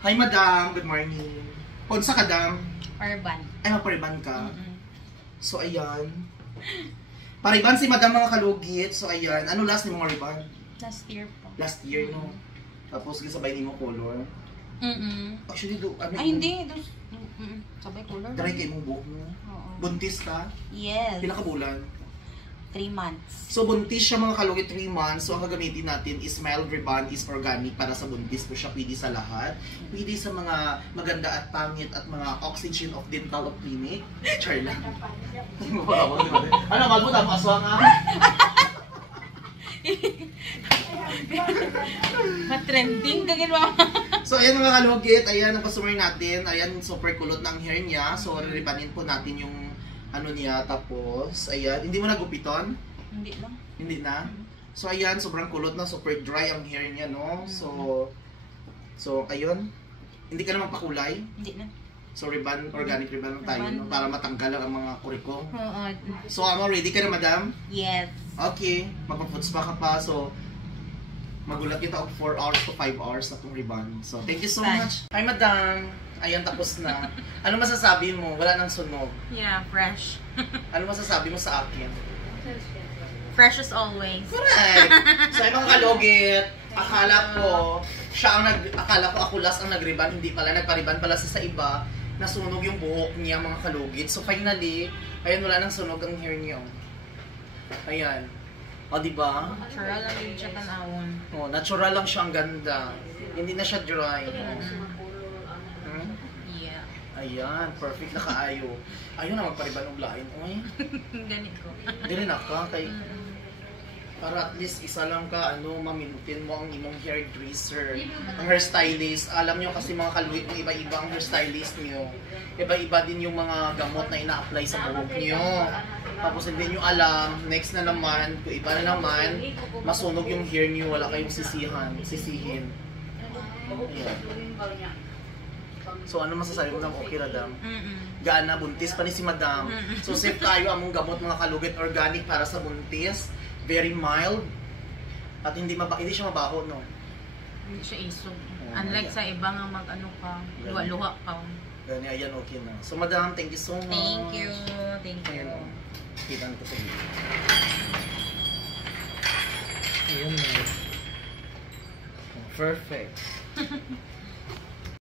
Hi, madam. Good morning. Unsa ka, dam? Pariban. Ay, mapariban ka. So, ayan. Pariban si madam mga kalugit. So, ayan. Ano last ni mga riban? Last year po. Last year, no? Tapos, sabay ni mo color. Actually, ano Ay, hindi. Sabay color. Dry kayo mong buhok mo. Oo. Buntis ka? Yes. Pila ka bulan? 3 months. So, buntis siya mga kalugit 3 months. So, ang gagamitin natin is mild ribbon is organic para sa buntis po siya. Pwede sa lahat. Pwede sa mga maganda at pangit at mga oxygen of dental of clinic. Char lang. Ano, malbo na paswang ha? Ma-trending ka ginawa. So, ayan mga kalugit. Ayan ang customer natin. Ayan, super kulot ng hair niya. So, riribanin po natin yung ano niya, tapos, ayan, hindi mo nagupiton? Hindi lang. Hindi na? So, ayan, sobrang kulot na, super dry ang hair niya, no? So, ayun, hindi ka naman pakulay? Hindi na. So, ribbon, organic ribbon lang tayo, no? Para matanggal ang mga kurikong. Oo. So, ready ka na, madam? Yes. Okay, magpa-foods pa ka pa, so, magulat kita of 4 hours to 5 hours na itong ribbon. So, thank you so much. Hi, madam! Ayan, tapos na. Ano masasabi mo? Wala nang sunog. Yeah, fresh. Ano masasabi mo sa akin? Fresh as always. Correct! So, ay mga kalugit, akala ko ako last ang nag-ribbon, hindi pala, nagpa-ribbon pala sa iba, nasunog yung buhok niya mga kalugit. So, finally, ayan, wala nang sunog ang hair niya. Ayan. O, diba? Natural lang yung siya tanawon. O, natural lang siya, ang ganda. Hindi na siya dry. Yeah. Ayan, perfect na kaayo. Ayaw na magpariban ng lain. Uy. Ganit ko. Dili na ka kay para at least isa lang ka maminutin mo ang imong hairdresser, ang hairstylist. Alam niyo kasi mga kalugit ng iba-iba ang hairstylist niyo. Iba-iba din yung mga gamot na ina-apply sa buhok niyo. Tapos hindi niyo alam, next na naman, kung iba na naman, masunog yung hair niyo, wala kayong sisihin. Ayan. So ano masasabi mo ng okay, madam? Gaan na buntis pa ni si madam. So safe tayo among gamot mga kalugit, organic para sa buntis. Very mild. At hindi siya mabaho, no? Hindi siya isog. Unlike sa iba nga mag-ano ka, luha-luha ka. Gani, ayan, okay na. So madam, thank you so much. Thank you. Thank you. Ayan, kita ko sa iyo. Ayan na. Perfect.